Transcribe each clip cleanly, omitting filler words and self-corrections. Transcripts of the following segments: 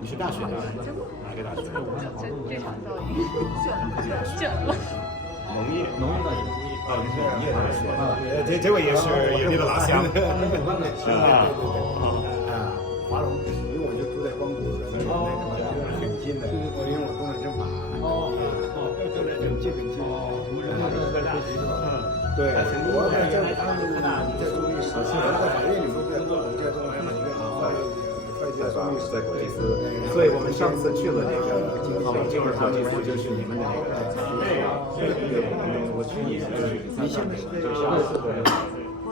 你是大学的？哪个大学？这场教育卷了。农业大学。哦，你是农业大学。这位也是你的老乡。华龙，因为我就住在光谷，很近的。因为我东南政法。很近。对，我在做律师，在法院里面在做东南法院在国际司，所以我们上次去了那个金融国际司，就是你们的那个。我去年你现在是在对。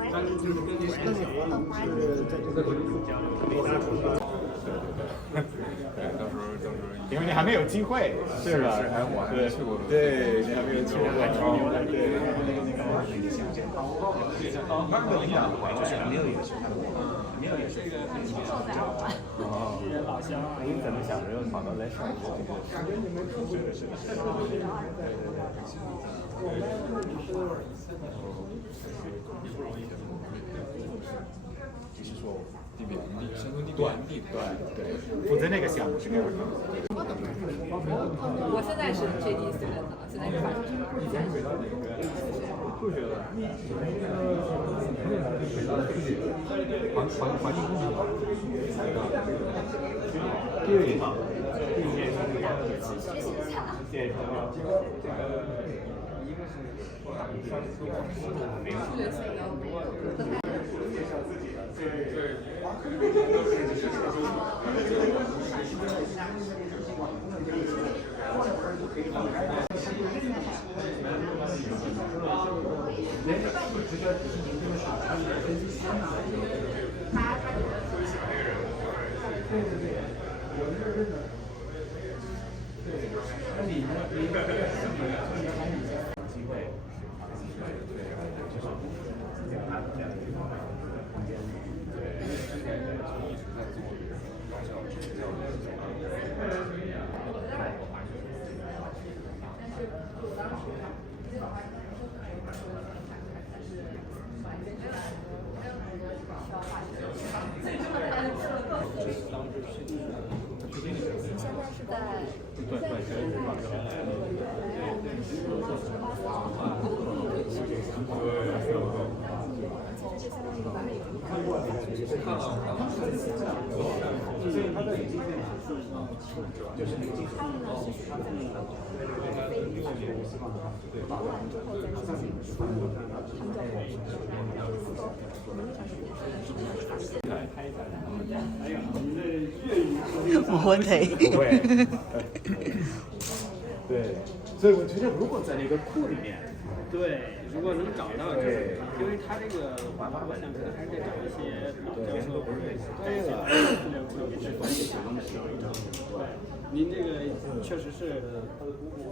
但是华龙是在这个领域交流，没拿出去。对，到时候，因为你还没有机会，是吧？我还没去过。对，你还没有去过。对。他们的领导就是没有也是没有也是一个很轻松的玩。是老乡。你怎么想着又跑到来上学这个？就是说地表地生存地短地对，负责那个项目是干什么？我现在是 JD student 了，现在是法学生。数学的，环境工程，对。冇問題。对，所以我觉得如果在那个库里面，对，如果能找到，就是因为他这个，我想可能还是得找一些老教授，您这个确实是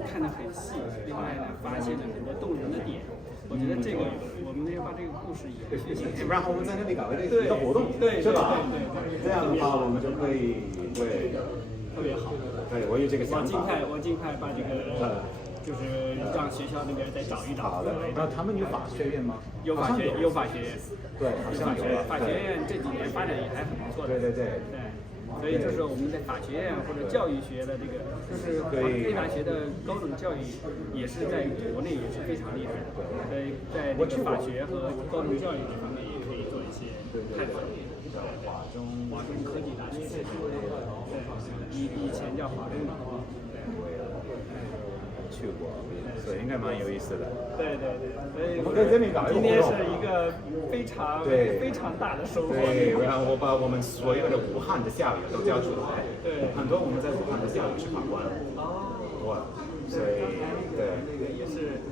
看得很细，另外呢，发现了很多动人的点。我觉得这个我们要把这个故事也学习，然后我们在那里搞一个活动，对，是吧？对，这样的话我们就可以对特别好。对，我有这个想法。我尽快把这个就是让学校那边再找一找。好的。那他们有法学院吗？有法学院。对，好像有。法学院这几年发展也还很不错的。对。所以就是我们在法学院或者教育学的这个，就是华北大学的高等教育也是在国内也是非常厉害的。在这个法学和高等教育这方面也可以做一些探索。华中科技大学，对，以前叫华中大学。去过，所以应该蛮有意思的。对，所以我们在这里搞一个活动，今天是一个非常大的收获。对，然后我把我们所有的武汉的校友都叫出来。对，很多我们在武汉的校友是法官。哇，所以对，那个也是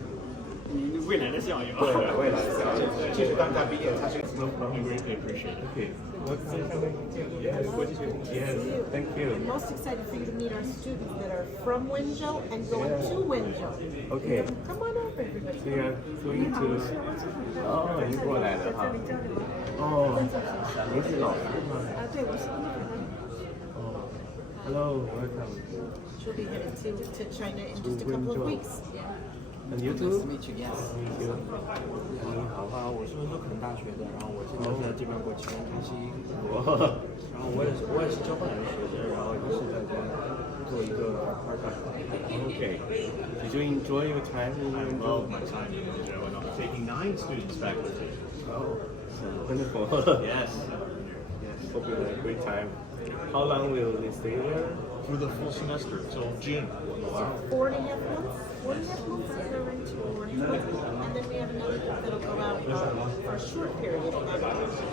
您未来的校友。对，未来的校友。其实当他毕业，他是。Yes, thank you. I'm most excited for you to meet our students that are from Wenzhou and going to Wenzhou. Okay. Come on up, everybody. We are going to. 哦，您过来了哈。哦，您是老师吗？对，我是印度人。哦 ，Hello, welcome. She'll be headed to China in just a couple of weeks. And you too? Nice to meet you. Yes. 你好啊，我是温州可能大学的，然后我现在在这边过7年开心。哇。然后我也是交换留学生，然 Okay. Did you enjoy your time in I love my time in Windsor, and I'm taking 9 students back with me. Oh, wonderful. Yes. Hope you had a great time. How long will they stay there? Through the full semester till June. Wow. 4.5 months. 4.5 months is their tour. And then we have another group that'll go out for a short period and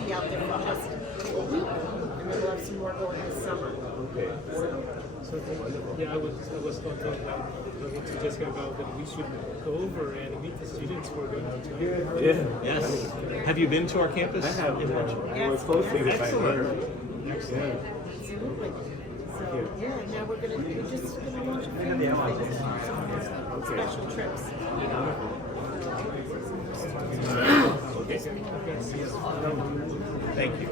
be out there for just a week. And then we'll have some more going this summer. Okay. So yeah, I was talking to Jessica about that we should go over and meet the students who are going to China. Yeah. Yes. Have you been to our campus? I have. I was close to it. Excellent. Absolutely. So yeah, now we're just gonna launch a few more things. Special trips. Okay. Thank you.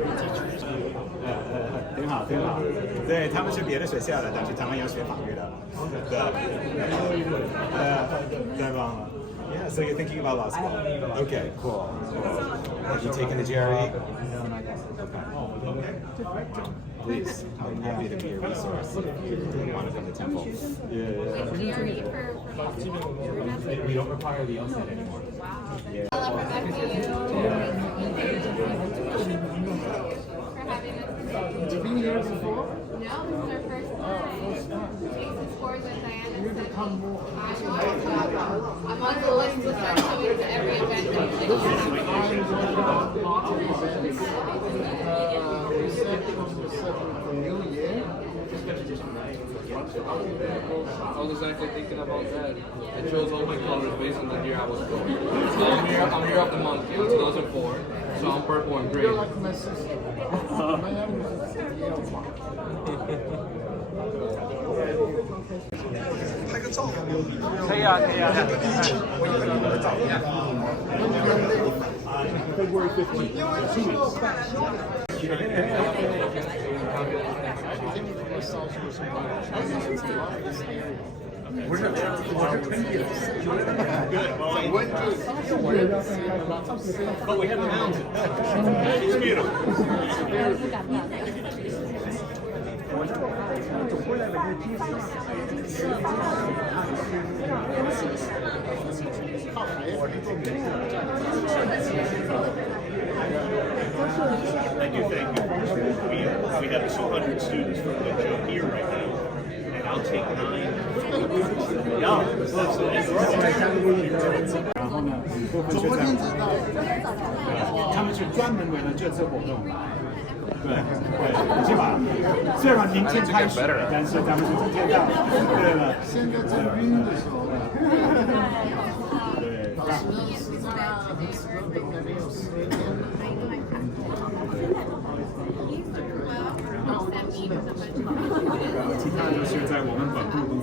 挺好，挺好。对，他们是别的学校的，但是他们要学法律的。对，太棒了。Yeah, so you're thinking about law school? Okay, cool. Have you taken the GRE? No, not yet. Okay. Please, I'm happy to be a resource if you want to come to Temple. Yeah. We don't require the LSAT anymore. Yeah. Have you been here before? No, this is our first time. Jason scores with Diana. You need to come more. I'm on the list to start going to every event. For New Year. I was exactly thinking about that. I chose all my colors based on the year I was going. So I'm here of the monkey, 2004. So I'm purple and You're green. like my sister. February 15th. 不是，我是春季的。But we have the mountains. It's beautiful. 走过来了，就靠海，我是做美术的。 I do thank you. We have 200 students from Windsor here right now, and I'll take 9. 然后呢，一部分是在，他们是专门为了这次活动来。对对，是吧？虽然明天开始，但是咱们是今天到。对了。现在在晕的时候。对。老师是在本来没有时间。 其他就是在我们本部读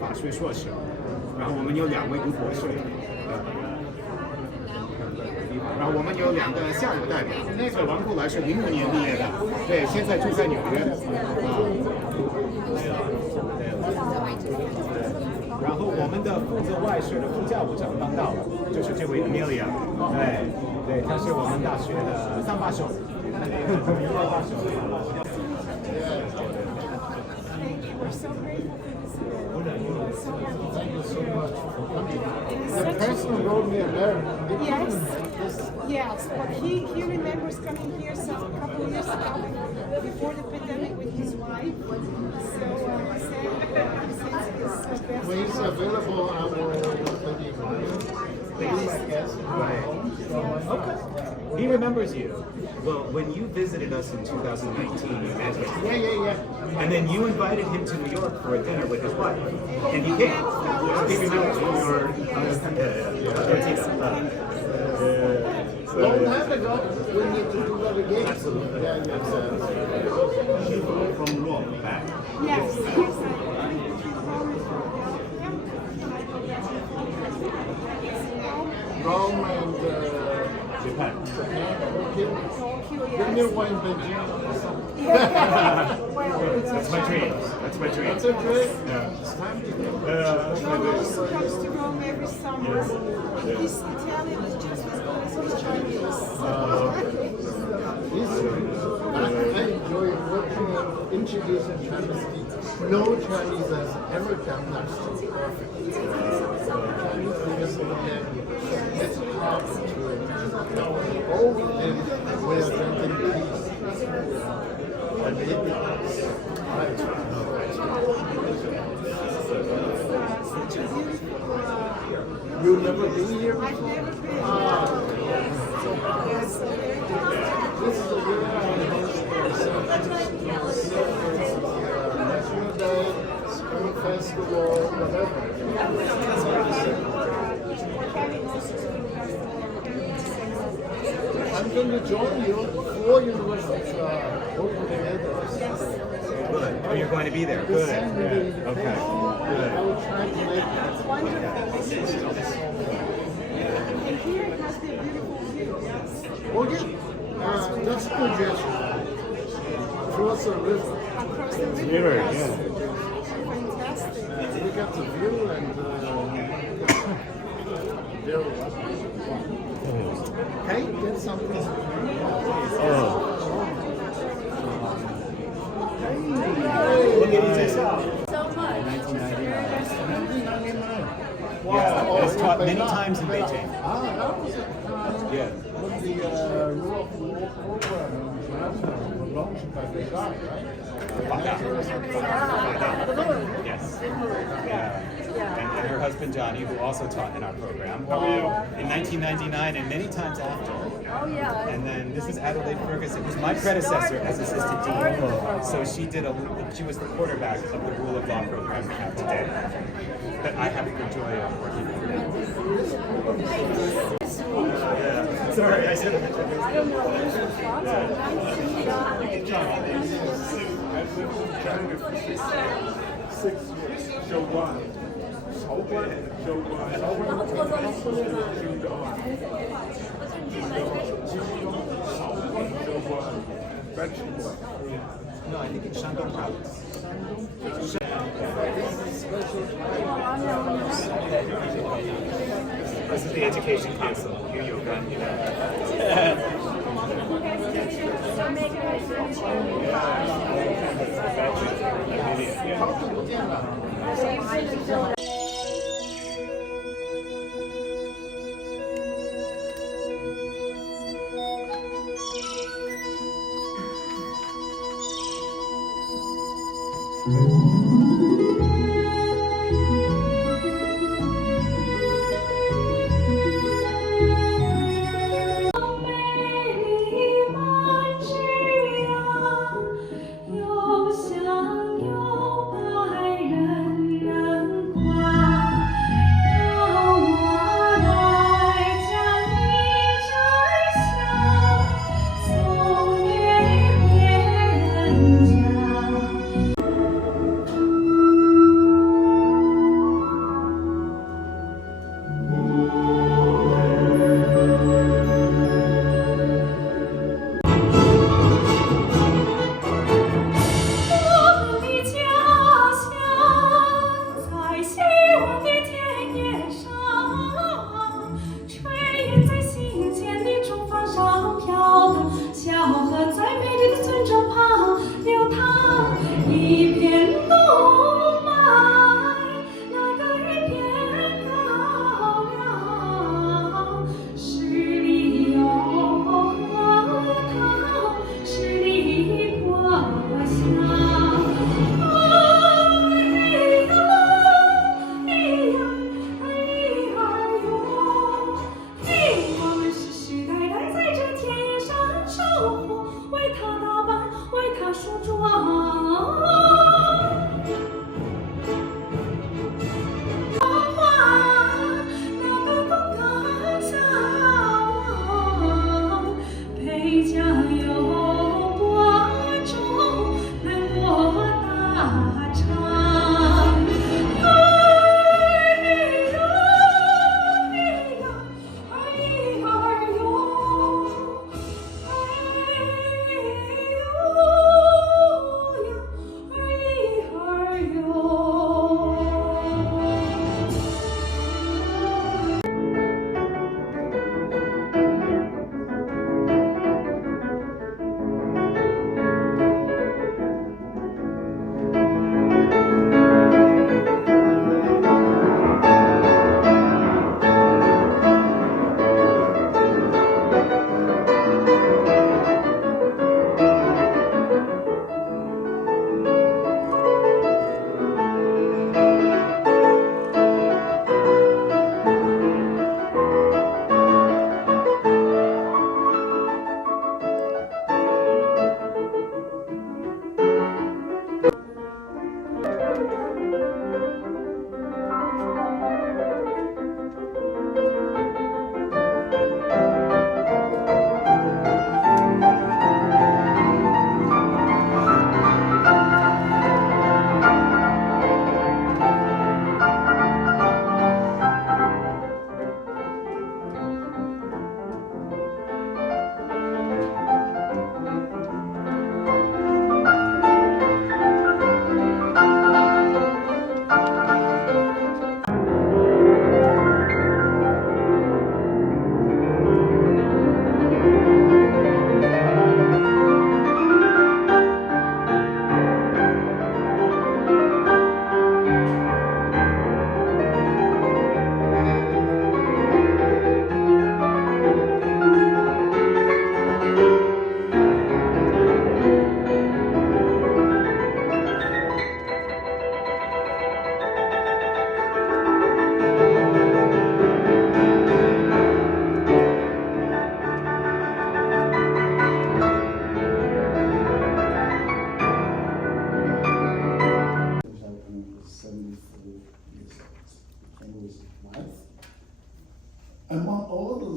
法学硕士，然后我们有2位读博士，然后我们有2个校友代表，那个王库来是05年毕业的，对，现在住在纽约。然后我们的负责外事的副教务长当到了，就是这位 Amelia， 对，她是我们大学的3把手。The person wrote me a letter. Yes, but he remembers coming here a couple of years ago before the pandemic with his wife. So When he's available, I will let you know. Okay. He remembers you. Well, when you visited us in 2019, you met him. Yeah. And then you invited him to New York for a dinner with his wife. And he came. So he remembers you. Long time ago, we need to do that again. Absolutely. Yeah. She flew from Rome back. Yes. Rome and Japan. the new one in Beijing. That's my dream. That's my dream. That's a great. Yeah. It's time to go. We're supposed to go every summer. He's Italian, he's just he's Chinese. I enjoy working introducing Chinese. No Chinese has ever done that so perfectly. Chinese leaders look at it's hard to all of them we are drinking peace. And it becomes right. You've never been here before? I've never been. This is a real National Day, Spring Festival, whatever. I'm going to join you. 4 universities are open together. Good. Oh, you're going to be there. Good. Good. Okay. Good. I will try to make it. It's wonderful. And here it has the beautiful view, yes. Oh, yeah. That's good gesture. Across the river. Across the river. River, Yes. yeah. Fantastic. Look at the view and very well. Can you get something? Oh. Look at you yourself. So much. 1999. Wow. It's taught many times in Beijing. Ah, that was it. Yeah. With the rule of law program launched by the guy, right? Yes. Yeah. And her husband Johnny, who also taught in our program in 1999 and many times after. Oh yeah. And then this is Adelaide Ferguson, who's my predecessor as assistant dean. So she was the quarterback of the rule of law program we have today. But I have the joy of working with her. Sorry, I said I don't know who's responsible. I've lived in China for 6 years. Shouguan. Vegetable. No, I think it's Shandong province. This is the Education Council.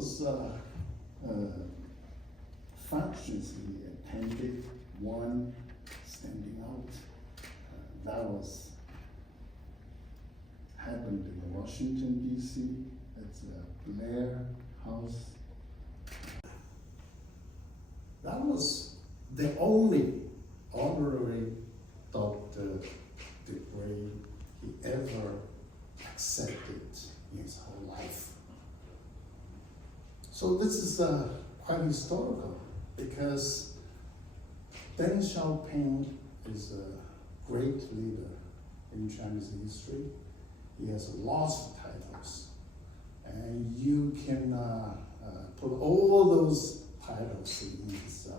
those functions we attended, one standing out, that was happened in Washington, D.C. It's Blair House. That was the only honorary doctor degree he ever accepted in his whole life. So this is quite historical because Deng Xiaoping is a great leader in Chinese history. He has lots of titles, and you can put all those titles in his,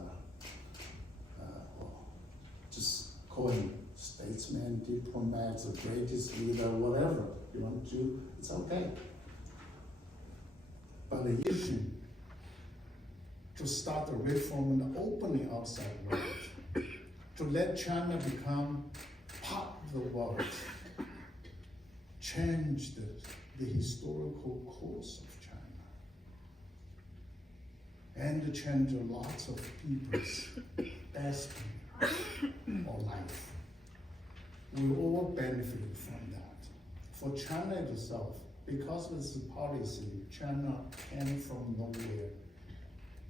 just call him statesman, diplomat, the greatest leader, whatever you want to do, it's okay. But the issue to start the reform and opening outside world, to let China become part of the world, changed the historical course of China, and changed lots of people's destiny or life. We all benefited from that. For China itself, because of its policy, China came from nowhere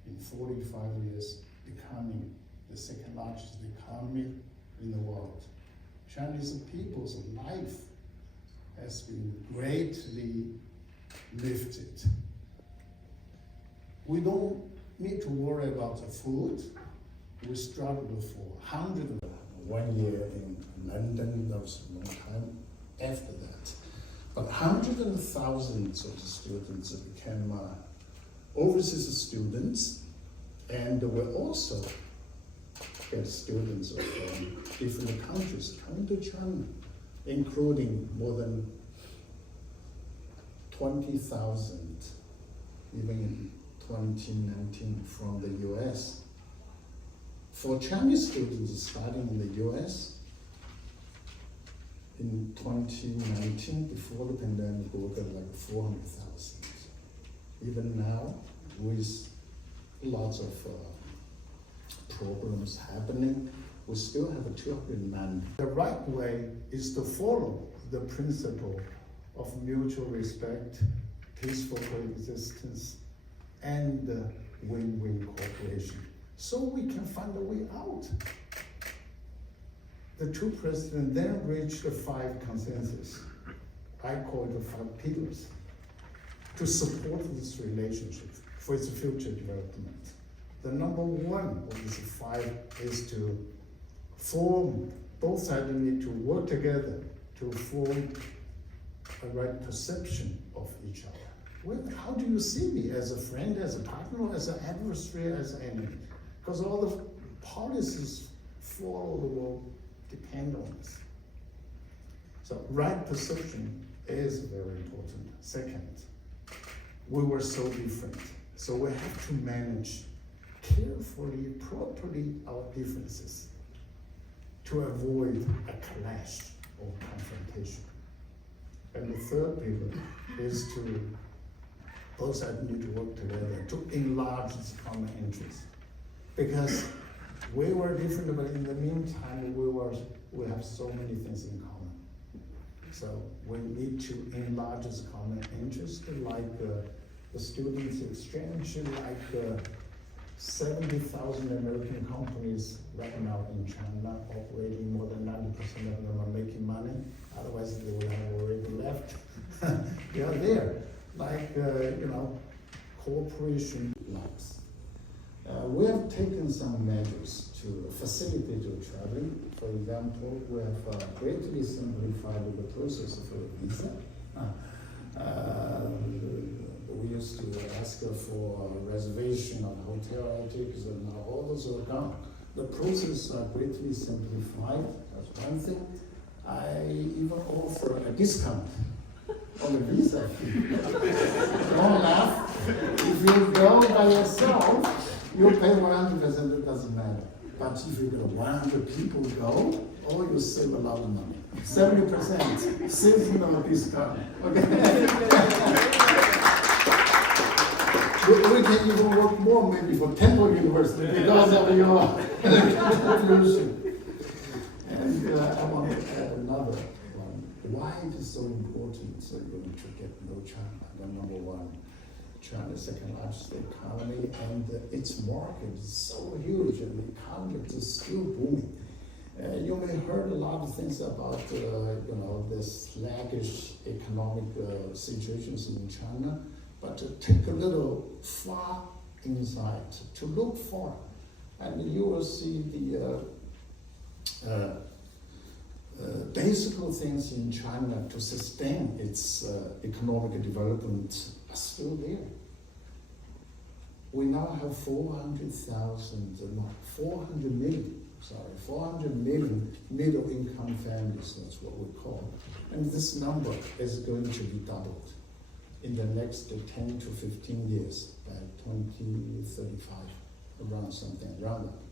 in 45 years, becoming the second largest economy in the world. Chinese people's life has been greatly lifted. We don't need to worry about the food. We struggled for 100. 1 year in London, that was a long time after that. But hundreds and thousands of the students became overseas students, and we also get students from different countries coming to China, including more than 20,000, even in 2019 from the US. For Chinese students studying in the US, in 2019, before the pandemic, we got like 400,000. Even now, with lots of problems happening, we still have 209. The right way is to follow the principle of mutual respect, peaceful coexistence, and win-win cooperation, so we can find a way out. The two presidents then reached the 5 consensus. I call it the 5 pillars to support this relationship for its future development. The number 1 of these 5 is to form, both sides need to work together to form a right perception of each other. Well, how do you see me? As a friend, as a partner, as an adversary, as an enemy? Because all the policies for the world depend on this. So right perception is very important. Second, we were so different. So we have to manage carefully, properly our differences to avoid a clash or confrontation. And the third pillar is to both sides need to work together to enlarge its common interest. Because we were different, but in the meantime, we have so many things in common. So we need to enlarge its common interest, like the students' exchange, like 70,000 American companies right now in China operating, more than 90% of them are making money. Otherwise, they would have already left. They are there, like cooperation likes. We have taken some measures to facilitate your traveling. For example, we have greatly simplified the process for the visa. We used to ask for a reservation of hotel tickets, and now all those are gone. The process are greatly simplified. That's one thing. I even offer a discount on the visa fee. Don't laugh. If you go by yourself, you pay 100%, it doesn't matter. But if you got 100 people go, you save a lot of money. 70%, seasonal discount. Okay. We can even work more maybe for Temple University because of your contribution. And I want to add another one. Why it is so important to get to know China? Number one, China's second largest economy, and its market is so huge, and the economy is still booming. You may heard a lot of things about the sluggish economic situations in China, but take a little far inside to look for, and you will see the basic things in China to sustain its economic development are still there. We now have 400 million middle-income families, that's what we call. And this number is going to be doubled in the next 10 to 15 years by 2035, around that.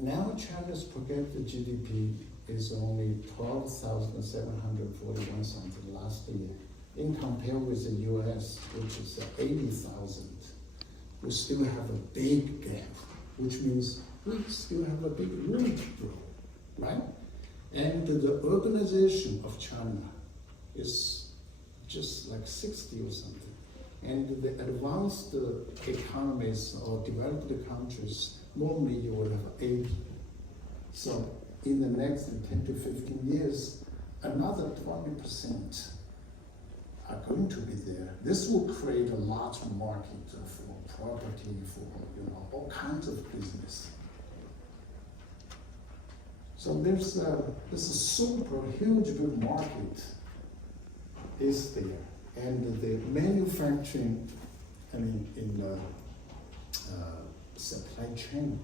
Now China's projected GDP is only 12,741 something last year. In compare with the US, which is 80,000, we still have a big gap, which means we still have a big room to grow, right? And the urbanization of China is just like 60 or something. And the advanced economies or developed countries, normally you will have 80. So in the next 10 to 15 years, another 20% are going to be there. This will create a large market for property, for all kinds of business. So there's this super huge big market is there, and the manufacturing, in the supply chain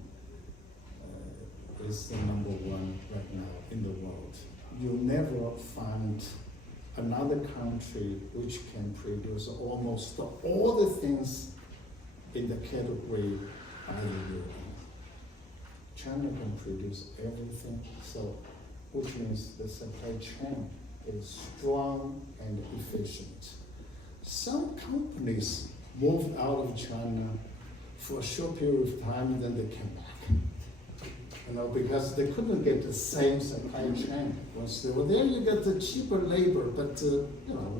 is the number one right now in the world. You'll never find another country which can produce almost all the things in the category other than China can produce everything, so which means the supply chain is strong and efficient. Some companies moved out of China for a short period of time, then they came back. Because they couldn't get the same supply chain. Once they were there, you get the cheaper labor, but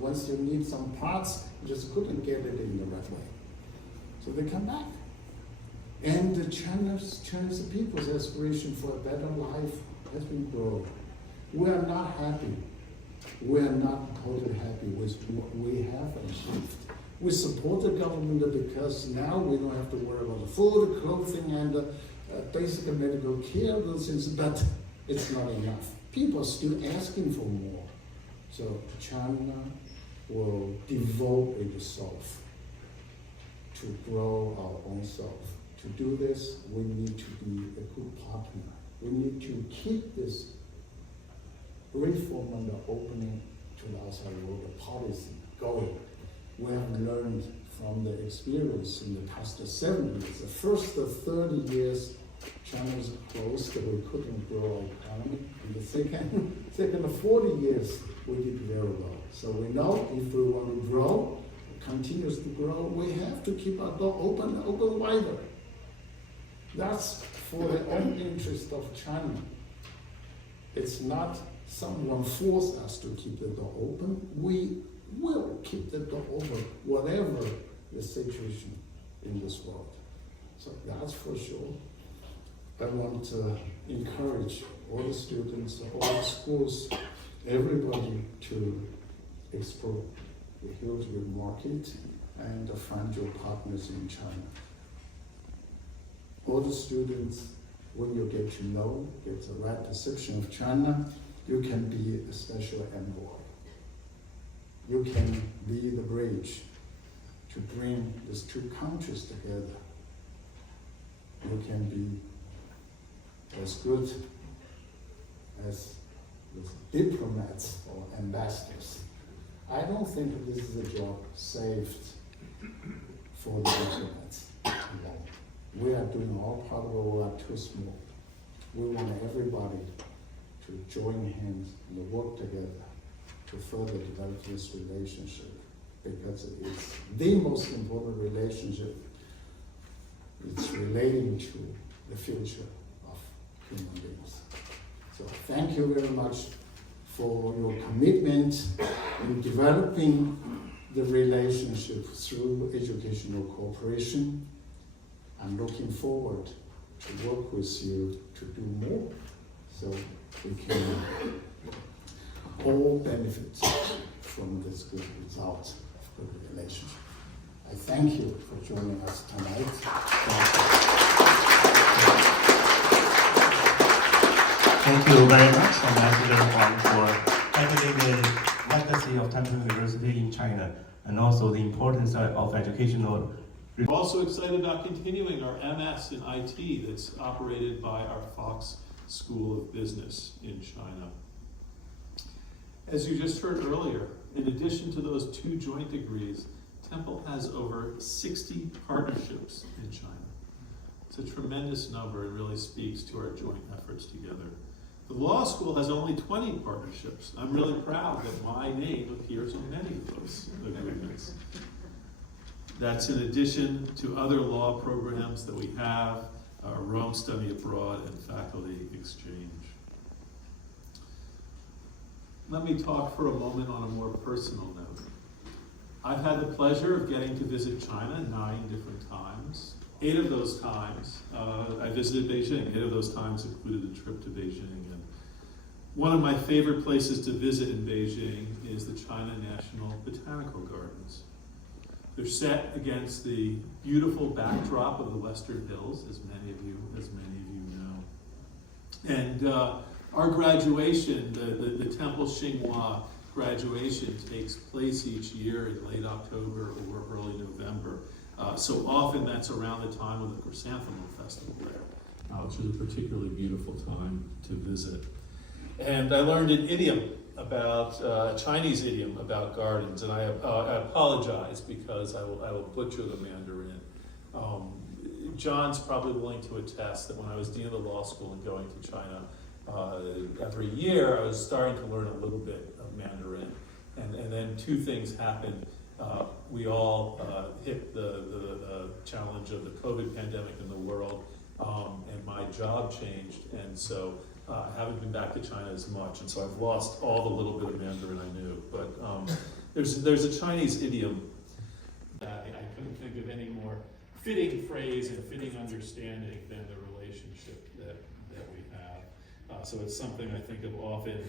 once you need some parts, you just couldn't get it in the right way. So they come back. And China's people's aspiration for a better life has been growing. We are not happy. We are not totally happy with what we have achieved. We support the government because now we don't have to worry about the food, clothing, and basic medical care, those things, but it's not enough. People are still asking for more. So China will devote itself to grow our own self. To do this, we need to be a good partner. We need to keep this reform and the opening to the outside world, the policy going. We have learned from the experience in the past 7 years. The first 30 years, China was closed, we couldn't grow our economy. In the second 40 years, we did very well. So we know if we want to grow, continues to grow, we have to keep our door open wider. That's for the own interest of China. It's not someone forced us to keep the door open. We will keep the door open, whatever the situation in this world. So that's for sure. I want to encourage all the students, all the schools, everybody to explore the huge market and find your partners in China. All the students, when you get to know, get the right perception of China, you can be a special envoy. You can be the bridge to bring these two countries together. You can be as good as diplomats or ambassadors. I don't think this is a job saved for the diplomats alone. We are doing our part, but we are too small. We want everybody to join hands and work together to further develop this relationship. because it's the most important relationship. It's relating to the future of human beings. So thank you very much for your commitment in developing the relationship through educational cooperation. I'm looking forward to work with you to do more so we can all benefit from this good result of good relationship. I thank you for joining us tonight. Thank you very much, Ambassador Huang, for highlighting the legacy of Temple University in China and also the importance of educational. We're also excited about continuing our MS in IT that's operated by our Fox School of Business in China. As you just heard earlier, in addition to those 2 joint degrees, Temple has over 60 partnerships in China. It's a tremendous number and really speaks to our joint efforts together. The law school has only 20 partnerships. I'm really proud that my name appears in many of those agreements. That's in addition to other law programs that we have, Rome Study Abroad and faculty exchange. Let me talk for a moment on a more personal note. I've had the pleasure of getting to visit China 9 different times. 8 of those times, I visited Beijing. 8 of those times included a trip to Beijing. And one of my favorite places to visit in Beijing is the China National Botanical Gardens. They're set against the beautiful backdrop of the Western Hills, as many of you know. And our graduation, the Temple Xinghua graduation, takes place each year in late October or early November. So often that's around the time of the Chrysanthemum Festival there, which is a particularly beautiful time to visit. And I learned an idiom about, a Chinese idiom about gardens, and I apologize because I will butcher the Mandarin. John's probably willing to attest that when I was dean of the law school and going to China every year, I was starting to learn a little bit of Mandarin. And then 2 things happened. We all hit the challenge of the COVID pandemic in the world, and my job changed, and so I haven't been back to China as much, and so I've lost all the little bit of Mandarin I knew. But there's a Chinese idiom that I couldn't think of any more fitting phrase and fitting understanding than the relationship that we have. So it's something I think of often.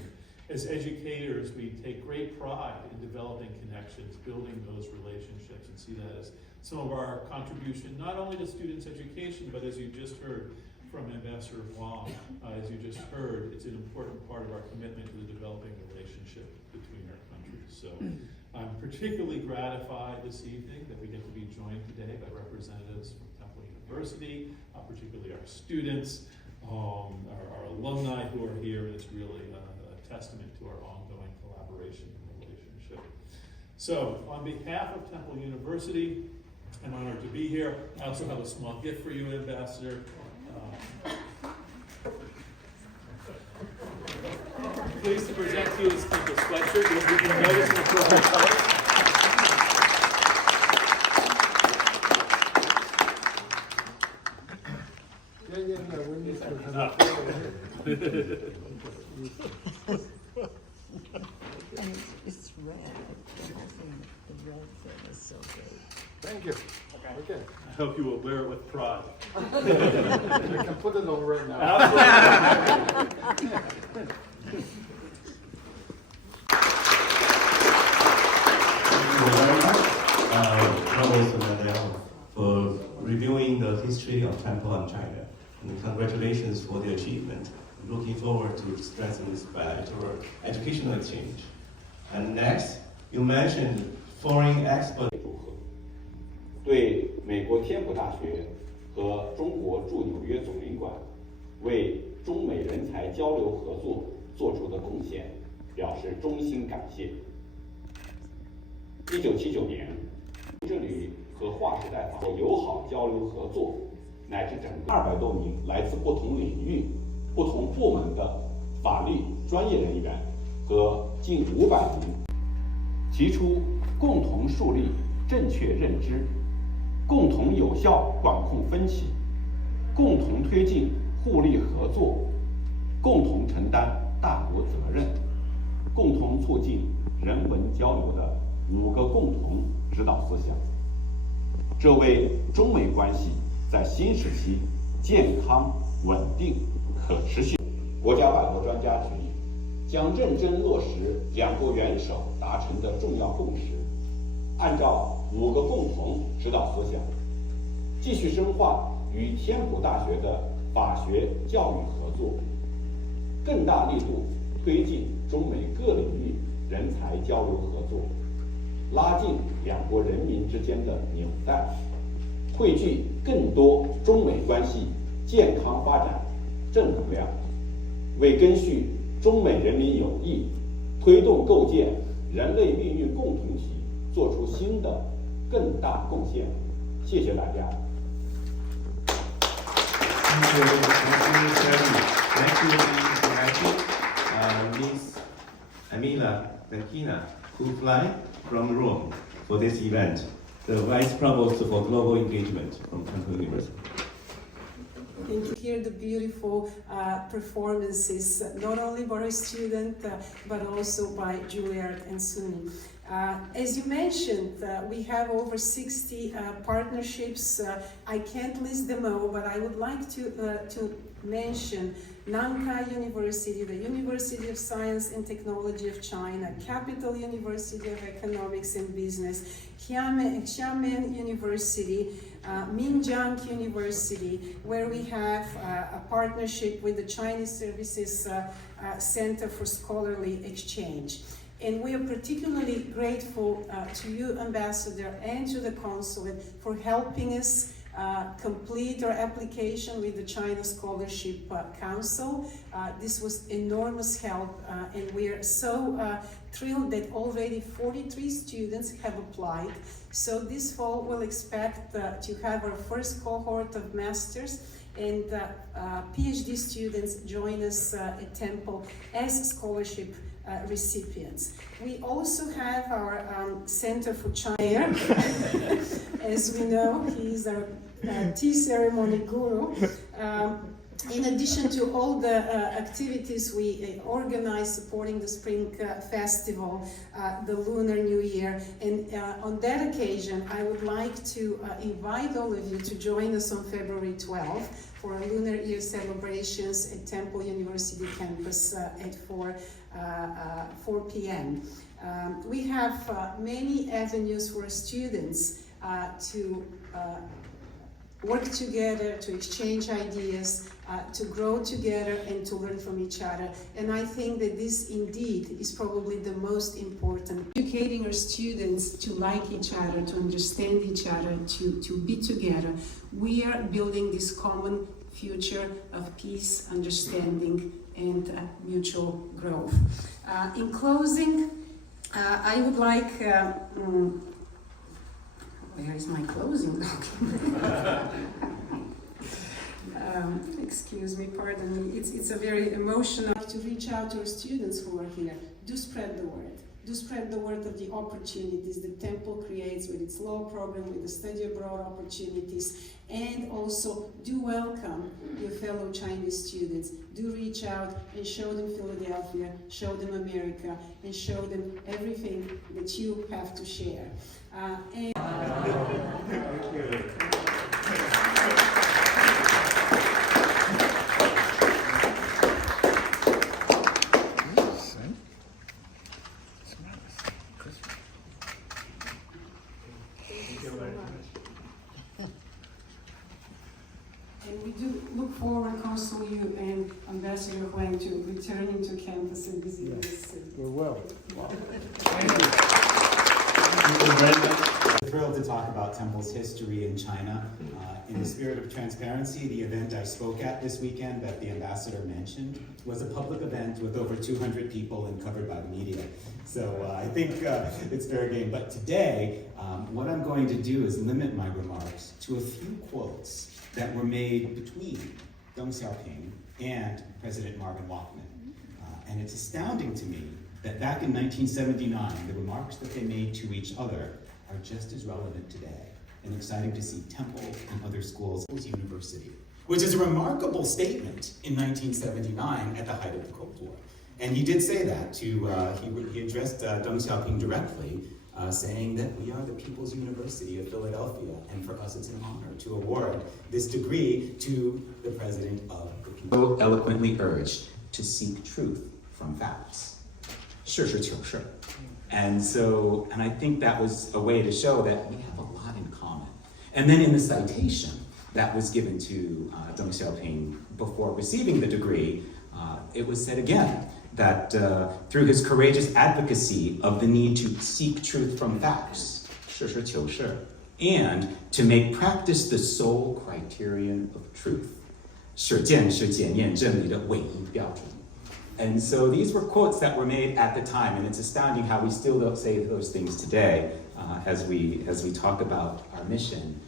As educators, we take great pride in developing connections, building those relationships, and see that as some of our contribution, not only to students' education, but as you just heard from Ambassador Huang, as you just heard, it's an important part of our commitment to the developing relationship between our countries. So I'm particularly gratified this evening that we get to be joined today by representatives from Temple University, particularly our students, our alumni who are here, and it's really a testament to our ongoing collaboration and relationship. So, on behalf of Temple University, I'm honored to be here. I also have a small gift for you, Ambassador. Pleased to present to you this sweatshirt. You can notice the purple color. We need to And it's red. The whole thing, the red thing is so great. Thank you. Okay. I hope you will wear it with pride. You can put it on right now. For reviewing the history of Temple and China. And congratulations for the achievement. Looking forward to strengthening this bilateral educational exchange. And next, you mentioned foreign expert. 对美国天普大学和中国驻纽约总领馆为中美人才交流合作做出的贡献表示衷心感谢。1979年，这里和划时代法友好交流合作，乃至整个200多名来自不同领域、不同部门的法律专业人员和近500名提出共同树立正确认知，共同有效管控分歧，共同推进互利合作，共同承担大国责任，共同促进人文交流的5个共同指导思想。这为中美关系在新时期健康、稳定、可持续。国家办国专家局将认真落实2国元首达成的重要共识，按照5个共同指导思想，继续深化与天普大学的法学教育合作，更大力度推进中美各领域人才交流合作，拉近2国人民之间的纽带，汇聚更多中美关系健康发展正能量，为根续中美人民友谊，推动构建人类命运共同体做出新的更大贡献。谢谢大家。Miss Emila Bentina, who fly from Rome for this event, the Vice Provost for Global Engagement from Temple University. And to hear the beautiful performances, not only by our student, but also by Juilliard and SUNY. As you mentioned, we have over 60 partnerships. I can't list them all, but I would like to mention Nankai University, the University of Science and Technology of China, Capital University of Economics and Business, Xiamen University, Minjiang University, where we have a partnership with the Chinese Services Center for Scholarly Exchange. And we are particularly grateful to you, Ambassador, and to the Consulate for helping us complete our application with the China Scholarship Council. This was enormous help, and we are so thrilled that already 43 students have applied. So this fall we'll expect to have our first cohort of masters, and PhD students join us at Temple as scholarship recipients. We also have our Center for China. As we know, he's our tea ceremony guru. In addition to all the activities we organize supporting the Spring Festival, the Lunar New Year, and on that occasion, I would like to invite all of you to join us on February 12th for our Lunar Year celebrations at Temple University campus at 4 p.m. We have many avenues for students to work together, to exchange ideas, to grow together and to learn from each other. And I think that this indeed is probably the most important. Educating our students to like each other, to understand each other, to be together. We are building this common future of peace, understanding, and mutual growth. In closing, I would like where is my closing document? Excuse me, pardon me. It's a very emotional. To reach out to our students who are here, do spread the word. Do spread the word of the opportunities that Temple creates with its law program, with the study abroad opportunities, and also do welcome your fellow Chinese students. Do reach out and show them Philadelphia, show them America, and show them everything that you have to share. And we do look forward, Consul Yu and Ambassador Huang, to returning to campus and visiting this city. We're well. We're thrilled to talk about Temple's history in China. In the spirit of transparency, the event I spoke at this weekend that the ambassador mentioned was a public event with over 200 people and covered by the media. So I think it's fair game. But today, what I'm going to do is limit my remarks to a few quotes that were made between Deng Xiaoping and President Marvin Wachman. And it's astounding to me that back in 1979, the remarks that they made to each other are just as relevant today, and exciting to see Temple and other schools university, which is a remarkable statement in 1979 at the height of the Cold War. And he did say that to, he addressed Deng Xiaoping directly, saying that we are the People's University of Philadelphia, and for us it's an honor to award this degree to the President of the people. So eloquently urged to seek truth from facts. 事实求是. And so, and I think that was a way to show that we have a lot in common. And then in the citation that was given to Deng Xiaoping before receiving the degree, it was said again that through his courageous advocacy of the need to seek truth from facts, 事实求是, and to make practice the sole criterion of truth, 是见是检验真理的唯一标准. And so these were quotes that were made at the time, and it's astounding how we still don't say those things today as we talk about our mission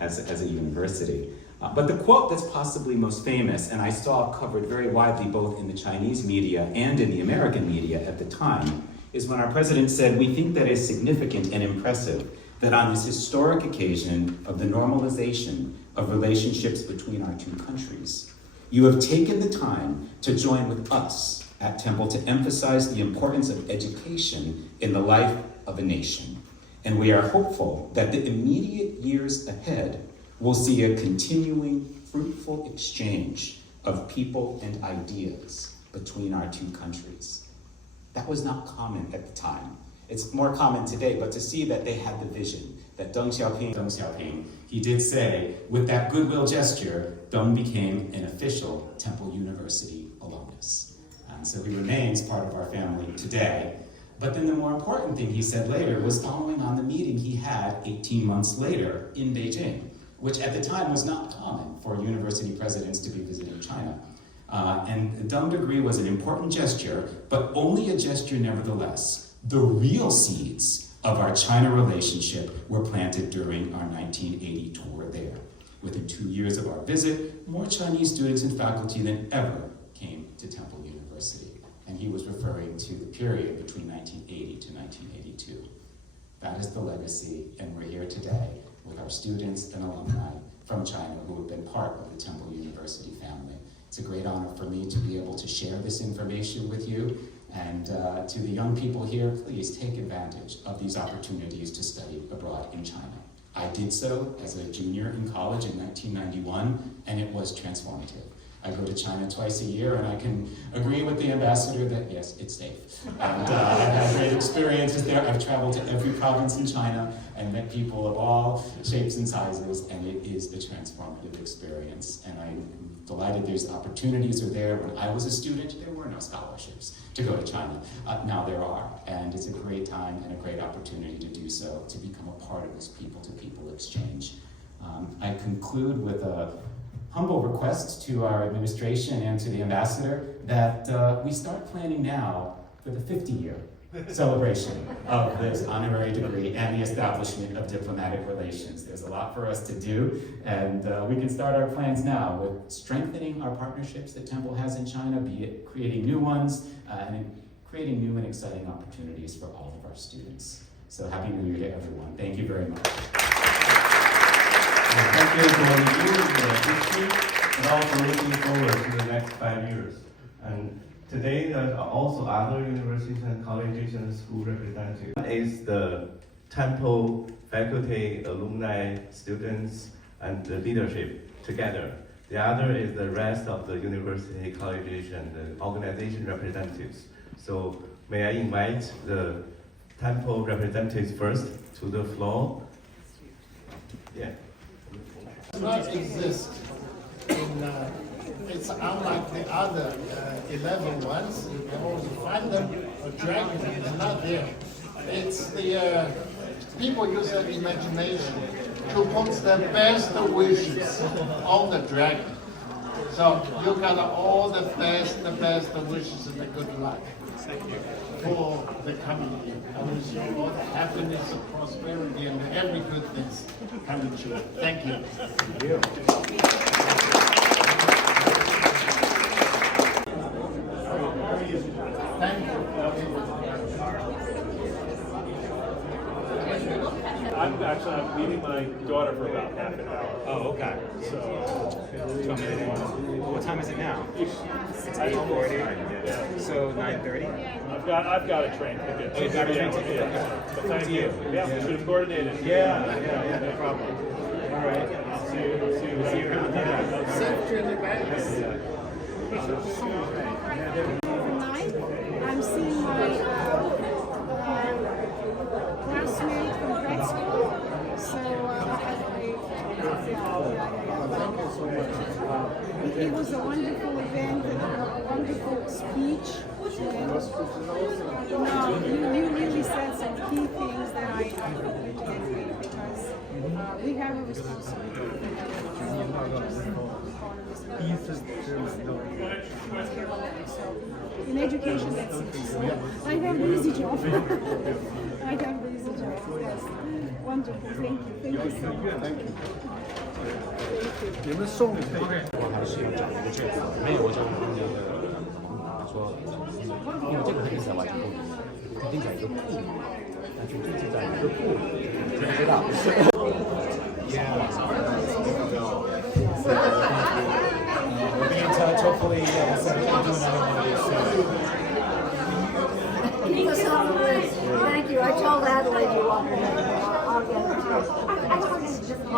as a university. But the quote that's possibly most famous, and I saw covered very widely both in the Chinese media and in the American media at the time, is when our president said, "We think that it is significant and impressive that on this historic occasion of the normalization of relationships between our two countries, you have taken the time to join with us at Temple to emphasize the importance of education in the life of a nation. And we are hopeful that the immediate years ahead will see a continuing fruitful exchange of people and ideas between our two countries." That was not common at the time. It's more common today, but to see that they had the vision, that Deng Xiaoping, he did say, with that goodwill gesture, Deng became an official Temple University alumnus. And so he remains part of our family today. But then the more important thing he said later was following on the meeting he had 18 months later in Beijing, which at the time was not common for university presidents to be visiting China. And the Deng degree was an important gesture, but only a gesture nevertheless. The real seeds of our China relationship were planted during our 1980 tour there. Within 2 years of our visit, more Chinese students and faculty than ever came to Temple University. And he was referring to the period between 1980 to 1982. That is the legacy, and we're here today with our students and alumni from China who have been part of the Temple University family. It's a great honor for me to be able to share this information with you. And to the young people here, please take advantage of these opportunities to study abroad in China. I did so as a junior in college in 1991, and it was transformative. I go to China twice a year, and I can agree with the ambassador that yes, it's safe. And I've had great experiences there. I've traveled to every province in China and met people of all shapes and sizes, and it is a transformative experience. And I'm delighted there's opportunities are there. When I was a student, there were no scholarships to go to China. Now there are, and it's a great time and a great opportunity to do so, to become a part of this people-to-people exchange. I conclude with a humble request to our administration and to the ambassador that we start planning now for the 50-year celebration of this honorary degree and the establishment of diplomatic relations. There's a lot for us to do, and we can start our plans now with strengthening our partnerships that Temple has in China, be it creating new ones and creating new and exciting opportunities for all of our students. So Happy New Year to everyone. Thank you very much. Thank you for reviewing the history and also looking forward to the next 5 years. And today there are also other universities and colleges and school representatives. One is the Temple faculty, alumni, students, and the leadership together. The other is the rest of the university, colleges, and the organization representatives. So may I invite the Temple representatives first to the floor? Yeah. Does not exist in, it's unlike the other 11 ones. You can also find them, or dragon, they're not there. It's the people use their imagination to put their best wishes on the dragon. So you got all the best wishes and the good luck for the coming year. I wish you all the happiness and prosperity and every good things coming to you. Thank you. Thank you. Thank you. I'm leaving my daughter for about half an hour. Oh, okay. So, What time is it now? it's 8:40. Yeah. So 9:30? I've got a train ticket. Oh, you've got a train ticket, Yeah. okay. But thank you. Yeah, we should have coordinated. Yeah, no problem. All right. I'll see you around. Safe journey back. Overnight, I'm seeing my classmate from grad school. So it was a wonderful event, a wonderful speech. And, you really said some key things that I completely agree, because we have a responsibility. In education, that's it. I have an easy job. I have an easy job. Yes. Wonderful. Thank you. Thank you so much. Thank you. 你们送给我还是要讲一个这个，没有我就跟那个说，因为这个肯定是在外交部，肯定在一个部里，那就就是在一个部里，知不知道？We'll be in touch. Hopefully, we'll set up another one of these soon. Thank you. I told Adelaide you wanted it. I'll get it.